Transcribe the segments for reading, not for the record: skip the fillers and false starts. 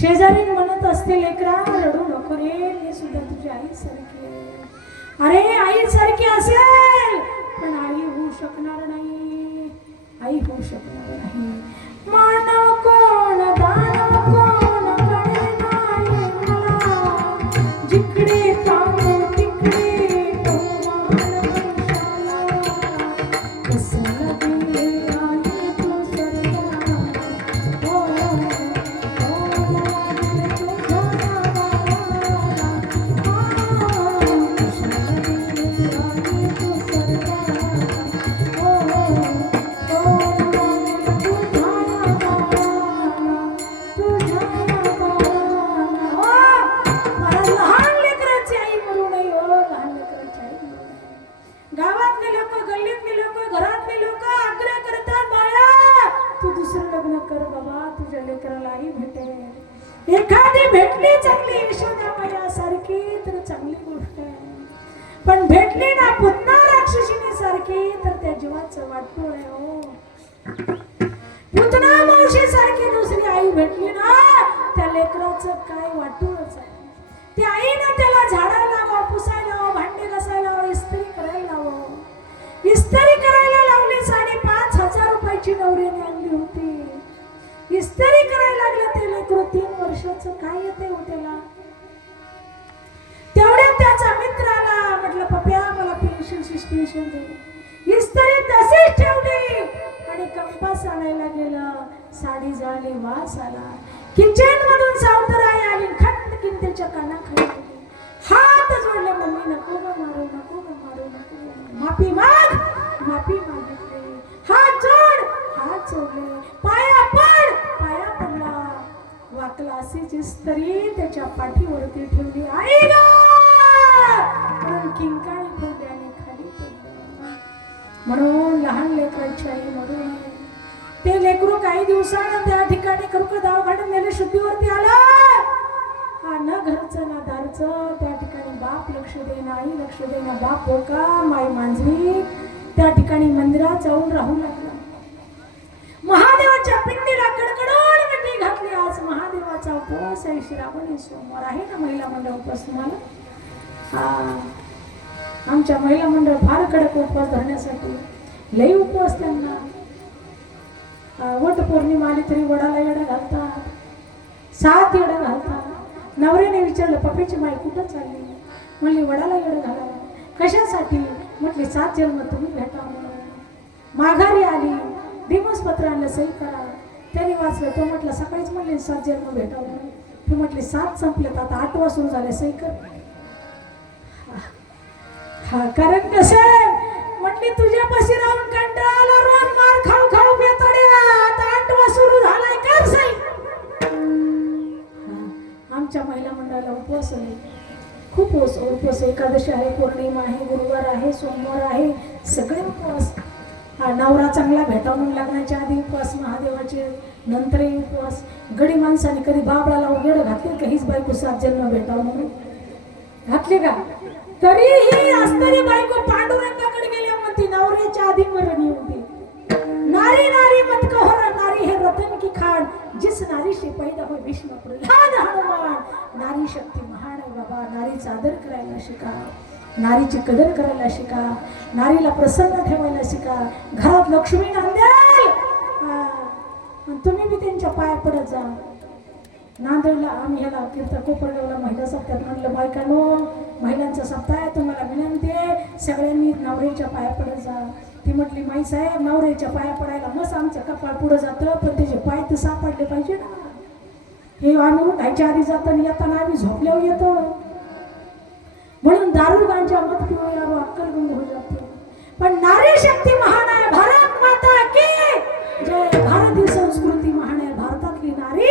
शेजारी म्हणत असते लेकरा रडू नको रे, मी सुद्धा तुझी आई सारखी आहे. अरे आई सारखी असेल पण आई होऊ शकणार नाही, आई होऊ शकणार नाही. मानव कोण दानव कोण कळे नाही मला, जिकडे पाहू तिकडे मान वंशाला. कसं लगे आई तू सरला, हो एखादी भेटली चांगली यशोदा मैया सारखी तर चांगली गोष्ट आहे, पण भेटली ना पुतना राक्षसीने सारखी तर त्या जीवाचं वाटोळ आहे. हो पुतना मावशी सारखी दुसरी आई भेटली ना त्या लेकराचं काय वाटोळच आहे. त्या आईनं त्याला झाडायला लावा, पुसायला लावा, भांडे घासायला लावा, इस्त्री करायला लावा. इस्त्री करायला लावली 5,500 रुपयाची नवऱ्याने आणली होती. इस्त्री करायला लागलं ते लेकरू 3 वर्षाचं, काय येते हो त्याला. तेवढ्या त्याचा मित्राला म्हटलं पप्या मला पेन्शन सस्पेन्शन दे. इस्त्री तशीच ठेवली आणि कंपास आणायला गेला. साडी झाली, वास आला. किचन मधून सावतराई आली, खटकीन त्याच्या कानाखाली गेली. हात जोडले, मम्मी नको ग मारू, नको ग मारू, नको माफी माग. माफी मागितली. हात जोड, हात जोडले. पाया पड, पाया पडला. वाकला अशीच इस्त्री त्याच्या पाठीवरती ठेवली. आई ग म्हणून किंकाळी पडली आणि खाली पडलं. म्हणून लहान लेकराची आई मरू नये. ते लेकरू काही दिवसानं त्या ठिकाणी खरोखर दवाखान्यात नेले, शुद्धीवरती आलं. हा न घरचं ना दारचं. त्या ठिकाणी बाप लक्ष देणं, आई लक्ष देणं. बाप बोका, माई मांजरी त्या ठिकाणी मंदिरात जाऊन राहू लागला. महादेवाच्या पिंडीला कडकडून मिठी घातली. आज महादेवाचा उपवास आहे, श्रावणी सोमवार आहे ना महिला मंडळ उपवास तुम्हाला. हा आमच्या महिला मंडळ फार कडक उपवास धरण्यासाठी लई उपवास त्यांना. वट पौर्णिमा आली तरी वडाला येडं घालतात, 7 येडं घालतात. नवऱ्याने विचारलं पप्पीची माई कुठं चालली? म्हणली वडाला येडं घालायला. कशासाठी? म्हटली 7 जन्म तुम्ही भेटा म्हणून. माघारी आली, दिवसपत्र आणलं, सही करा. त्याने वाचलं. तो म्हटलं सकाळीच म्हणले 7 जन्म भेटा म्हणून. ती म्हटली 7 संपलेत, आता 8वा सुरू झाले, सही कर. हा कारण कसं म्हटली तुझ्यापाशी राहून कंटाळा रोज मार खाऊ खाऊ बेतड्या, आता 8वा सुरू झालाय, कर सही. आमच्या महिला मंडळाला उपवास आहे, खूप उपवास. एकादशी आहे, पौर्णिमा आहे, गुरुवार आहे, सोमवार आहे, सगळे उपवास. नवरा चांगला भेटा म्हणून लग्नाच्या आधी उपवास, महादेवाचे नंतरही उपवास. गडी माणसाने कधी बाबळाला उघड घातले का हीच बायको 7 जन्म भेटा म्हणून घातले का? तरीही असणारी बायको पांडुरंगाकडे गेल्या म्हणते नवऱ्याच्या आधी मरण येऊ दे. नारी नारी मत कहोरा, नारी है रतन की खान, जिस नारी से पैदा हो विष्णू प्रल्हाद हनुमान. नारी शक्ती महान आहे बाबा. नारीचा आदर करायला शिका, नारीची कदर करायला शिका, नारीला प्रसन्न ठेवायला शिका. घरात लक्ष्मी नांदेल, तुम्ही बी त्यांच्या पाया पडत जा. नांदेडला आम्ही ह्याला कीर्तन कोपरगावला महिला सप्ताहात म्हणलं बायकांनो, महिलांचा सप्ताह आहे, तुम्हाला विनंती आहे सगळ्यांनी नवऱ्याच्या पाया पडत जा. ती म्हटली माई साहेब नवऱ्याच्या पाया पडायला मस्त आमचं कपाळ पुढं जातं, पण त्याचे पाय तर सापडले पाहिजे ना. हे आम्ही उठायच्या आधी जाताना येताना आम्ही झोपल्यावर येतो, म्हणून दारू गांजा मत पिऊ यावं, अक्कल गुंग हो जाते. पण नारी शक्ती महान आहे, भारत माता की जय. भारतीय संस्कृती महान आहे, भारतातली नारी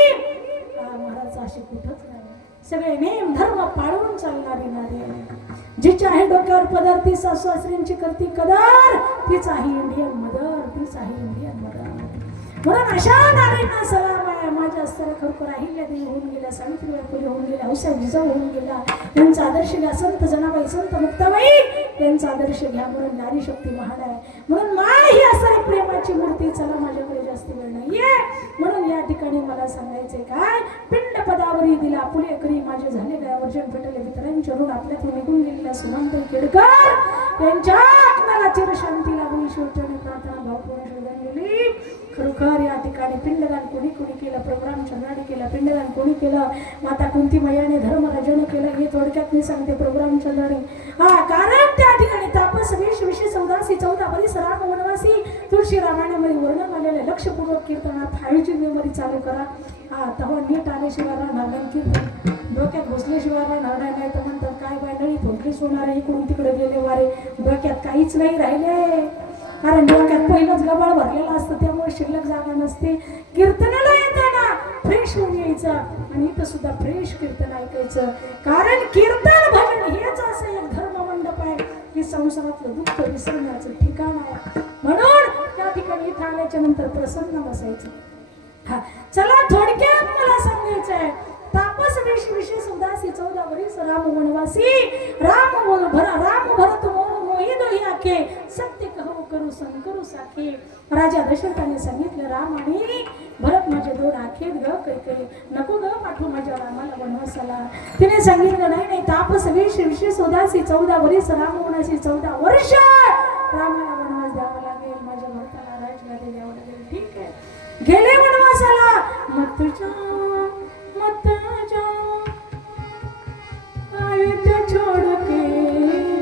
महाराज अशी कुठंच नाही. सगळे नेम धर्म पाळून चालणारी नारी आहे. जिच्या आहे डोक्यावर पदर, ती सासू-सासऱ्यांची करती कदर, तीच आहे इंडियन मदर, तीच आहे इंडियन मदर. म्हणून अशा नारींना सलाम आहे. माझ्या अस्तर खरोखर अहिल्यादेवी होऊन गेल्या, सावित्रीबाई फुले होऊन गेल्या, औषध जिजाऊ होऊन गेला. त्यांचा आदर्श घ्या, संत जनाबाई, संत मुक्ताबाई त्यांचा आदर्श घ्या. म्हणून नारी शक्ती महान आहे. म्हणून माय ही असणारी प्रेमाची मूर्ती. चला माझ्याकडे जास्त वेळ नाहीये, म्हणून या ठिकाणी मला सांगायचंय काय, पिंड पदावरी दिला पुले करी माझे झाले गयावर्जन भेटले मित्रांच्या ऋण आपल्यातून निघून गेलेल्या सुमंताई केडकर त्यांच्या आत्म्याला चिरशांती लाभली. शेवटची प्रार्थना भावपूर्ण श्रद्धांजली. खरोखर या ठिकाणी पिंडदान कोणी कोणी केलं, प्रोग्राम चंद्राने केला. पिंडदान कोणी केलं? माता कुंती मैयाने धर्मराजाने केलं. हे थोडक्यात मी सांगते प्रोग्राम चंद्राने. कारण त्या ठिकाणी तापस वेश विशेष 14 वर्ष राम वनवासी तुळशी रामायणामध्ये वर्णन आलेले लक्षपूर्वक कीर्तनात 5G मेमरी चालू करा. तेव्हा नीट आल्याशिवाय राहणार नाही, कीर्तन डोक्यात घुसल्याशिवाय राहणार नाही. तर म्हणतात काय बाय नळी फोडलीच होणार आहे, इकडून तिकडे गेले वारे, डोक्यात काहीच नाही राहिले. कारण डोक्यात पहिलंच गबाळ भरलेलं असतं, त्यामुळे शिल्लक जागा नसते. कीर्तनाला येताना फ्रेश होऊन यायचं आणि इथं सुद्धा फ्रेश कीर्तन ऐकायचं. कारण कीर्तन भजन हेच असं एक धर्म मंडप आहे की संसारातलं दुःख विसरण्याचं ठिकाण आहे. म्हणून त्या ठिकाणी इथं आल्याच्या नंतर प्रसन्न बसायचं. चला थोडक्यात मला सांगायचं आहे. तापस वेश विशेष उदासी 14 वर्ष राम वनवासी. राम भरत मोही दोही आखे, सत्य कहो करू सं करू साखे. राजा दशरथाने सांगितलं राम आणि भरत माझे 2 आखेत ग कैकेयी, नको ग पाठवू माझ्या रामाला वनवासाला. तिने सांगितलं नाही नाही, तापस वेश विशेष उदासी 14 वर्ष राम वनवासी, 14 वर्ष रामाला वनवास द्यावा लागेल, माझ्या भरताला राजगादी द्यावं लागेल. ठीक आहे, गेले वनवासाला. मत जाओ अयोध्या छोड़ के,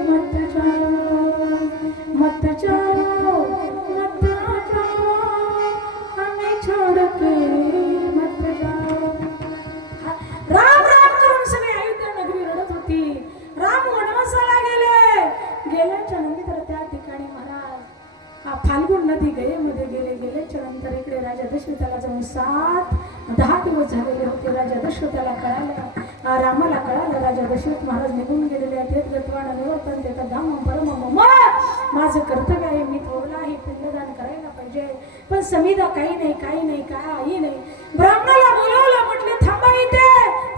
मत जाओ मत जाओ मत जाओ हमें छोड़ के मत जाओ. राम राम करून सगळी अयोध्या नगरी रडत होती. राम वनवासाला गेल्याच्या नंतर त्या ठिकाणी महाराज फाल्गुन नदी गयेमध्ये गेल्याच्या नंतर इकडे राजा दशरथाला जाऊन 7-10 दिवस झालेले होते. राजा दशरथाला कळालं, रामाला कळालं राजा दशरथ महाराज निघून गेलेले आहेत. गतवाण निवर्तन देता धाम परम मम, माझं कर्तव्य आहे, मी थोरला आहे, पिंडदान करायला पाहिजे. पण समिधा काही नाही काही नाही. ब्राह्मणाला बोलवलं, म्हटले थांबा इथे.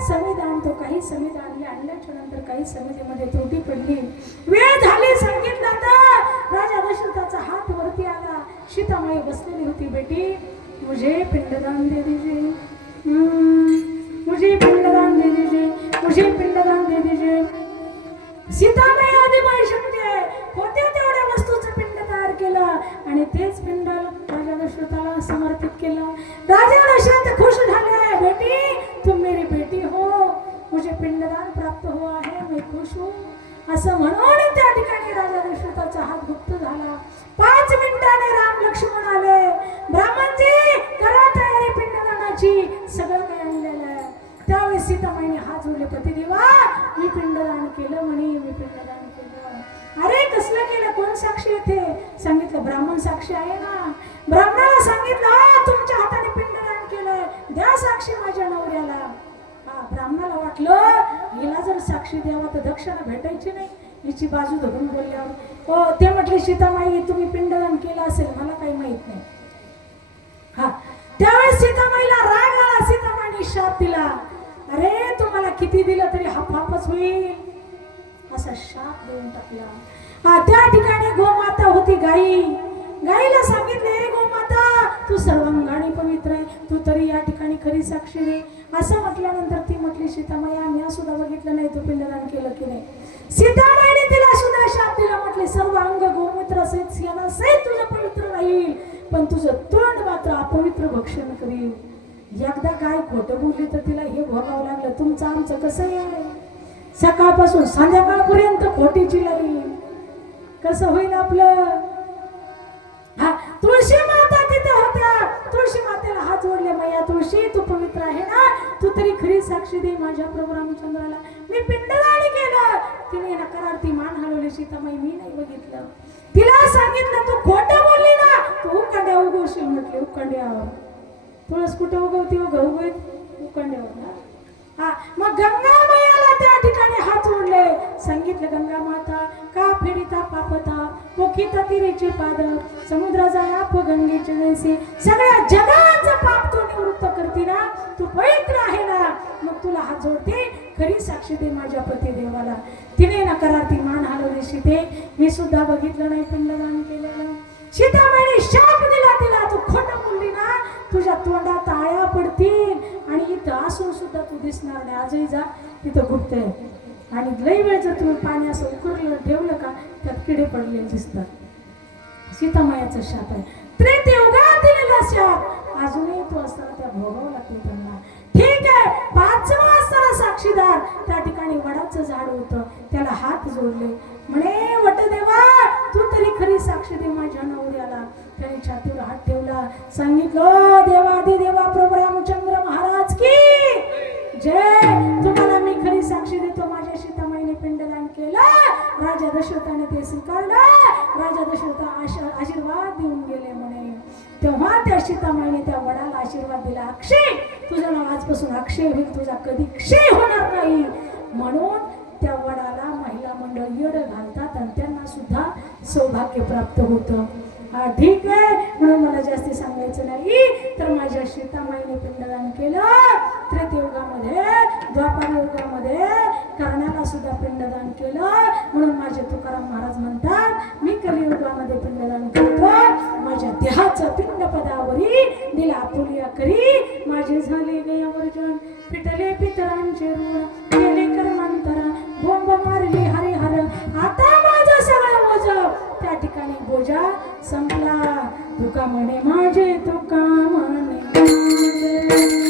समिधा आणतो. काही समिधा आणल्याच्या नंतर काही समिधेमध्ये त्रुटी पडली. वेळ झाली, सांगितलं आता राजा दशरथाचा हात वरती आला. सीतामाई बसलेली होती. बेटी मुझे पिंडदान दे दीजिए, मुझे पिंडदान दे दीजिए, मुझे पिंडदान दे दीजिए. सीतामाई आदिमाई शक्ती आहे. होत्या तेवढ्या वस्तूचं पिंड तयार केलं आणि तेच पिंड राजा दशरथाला समर्पित केलं. राजा दशरथ खुश झाले, बेटी तुम मेरी बेटी हो, मुझे पिंडदान प्राप्त हुआ है, मैं खुश हूँ असं म्हणून त्या ठिकाणी राजा दशरथाचा हात गुप्त झाला. 5 मिनिटांनी राम लक्ष्मण आले. ब्राह्मणजी करा तयारी पिंडदानाची, सगळं काही आणलेलं आहे. त्यावेळेस सीतामाईने हात जोडले, पतिदेवा मी पिंडदान केलं म्हणे, मी पिंडदान केलं. अरे कसलं केलं, कोण साक्षी येते? सांगितलं ब्राह्मण साक्षी आहे ना. ब्राह्मणाला सांगितलं तुमच्या हाताने पिंडदान केलंय, द्या साक्षी माझ्या नवऱ्याला. ब्राह्मणाला वाटलं हिला जर साक्षी द्यावा तर दक्षिणा भेटायची नाही, हिची बाजू धरून बोलल्यावर. हो ते म्हटले सीतामाई तुम्ही पिंडदान केलं असेल, मला काही माहित नाही. त्यावेळेस सीतामाईला राग आला. सीतामाईने शाप दिला, अरे तुम्हाला किती दिलं तरी हापच होईल, असा शाप देऊन टाकला. त्या ठिकाणी गोमाता होती गाई. गाईला सांगितले गोमाता तू सर्वांगाने पवित्र आहे, तू तरी या ठिकाणी खरी साक्षी दे. असं म्हटल्यानंतर ती म्हटली सीतामाई आम्ही सुद्धा बघितलं नाही तू पिंडदान केलं की नाही. सीतामाईने तिला सुद्धा शाप दिला, म्हटले सर्व अंग गोमूत्र सहित सिंहाना सहित तुझं पवित्र राहील, पण तुझं तोंड मात्र अपवित्र भक्षण करील. एकदा काय खोटं बोलली तर तिला हे भोगावं लागलं. तुमचं आमचं कसं आहे, सकाळपासून संध्याकाळपर्यंत खोटीची लाईन, कसं होईल आपलं. तुळशी माता तिथे होत्या. तुळशी मातेला हात जोडले, मैया तुळशी तू पवित्र आहे ना, तू तरी खरी साक्षी दे माझ्या प्रभू रामचंद्राला, मी पिंडदान केलं. तिने नकारार्थी मान हलवली. सीतामाई मी नाही बघितलं. तिला सांगितलं तू खोटं बोलली ना, तू उकांड्या उगवशील. म्हटले उकांड्यावर तुळस कुठे उगवती, उकांड्यावर ना. मग गंगा मैयाला त्या ठिकाणी हात जोडले. सांगितलं गंगा माता का फेडिता पापता मोखिता तिरेचे पाद, समुद्राचा आप गंगेचे जैसे, सगळ्या जगाचं पाप तू निवृत्त करती ना, तू पवित्र आहे ना, मग तुला हात जोडते, खरी साक्षी दे माझ्या पती देवाला. तिने नकारार्थी मान हलवली. सीते मी सुद्धा बघितलं नाही पिंडदान केलेलं. सीतामाईने शाप दिला तिला, तू खोटं बोलली ना, तुझ्या तोंडात आळ्या पडतील आणि इथं असून सुद्धा तू दिसणार नाही. आजही जा तिथं गुप्त आहे आणि लई वेळ जर तुम्ही पाणी असं उकळलं ठेवलं का त्यात किडे पडलेले दिसतात. सीतामायाचा शाप आहे, त्रेतयुगात दिलेला शाप. अजूनही तो असताना त्या भोगावं लागते त्यांना. ठीक आहे, 5वा असताना साक्षीदार त्या ठिकाणी वडाचं झाड होतं, त्याला हात जोडले. म्हणे वटदेवा तू तरी खरी साक्षी दे माझ्या नवऱ्याला. त्याने छातीवर हात ठेवला. सांगितलं देवादिदेवा प्रभू रामचंद्र महाराज की जय, तुम्हाला मी खरी साक्षी देतो, माझ्या सीतामाईने पिंडदान केलं. राजा दशरथाने ते स्वीकारलं. राजा दशरथ आशीर्वाद देऊन गेले. म्हणे तेव्हा त्या सीतामाईने त्या वडाला आशीर्वाद दिला, अक्षय तुझं नाव आजपासून अक्षय होईल, तुझा कधी क्षय होणार नाही. म्हणून त्या वडाला महिला मंडळ येड घालतात आणि त्यांना सुद्धा सौभाग्य प्राप्त होतं. ठीक आहे, म्हणून मला जास्ती सांगायचं नाही. तर माझ्या सीतामाईने पिंडदान केलं. त्रेतयुगामध्ये द्वापार युगामध्ये कर्णाला सुद्धा पिंडदान केलं. म्हणून माझे तुकाराम महाराज म्हणतात मी कलियुगामध्ये पिंडदान करतो. माझ्या देहाचं पिंड पदावरी दिला आपुलिया करी, माझे झाले गयावर्जन फिटले पितरांचे ऋण,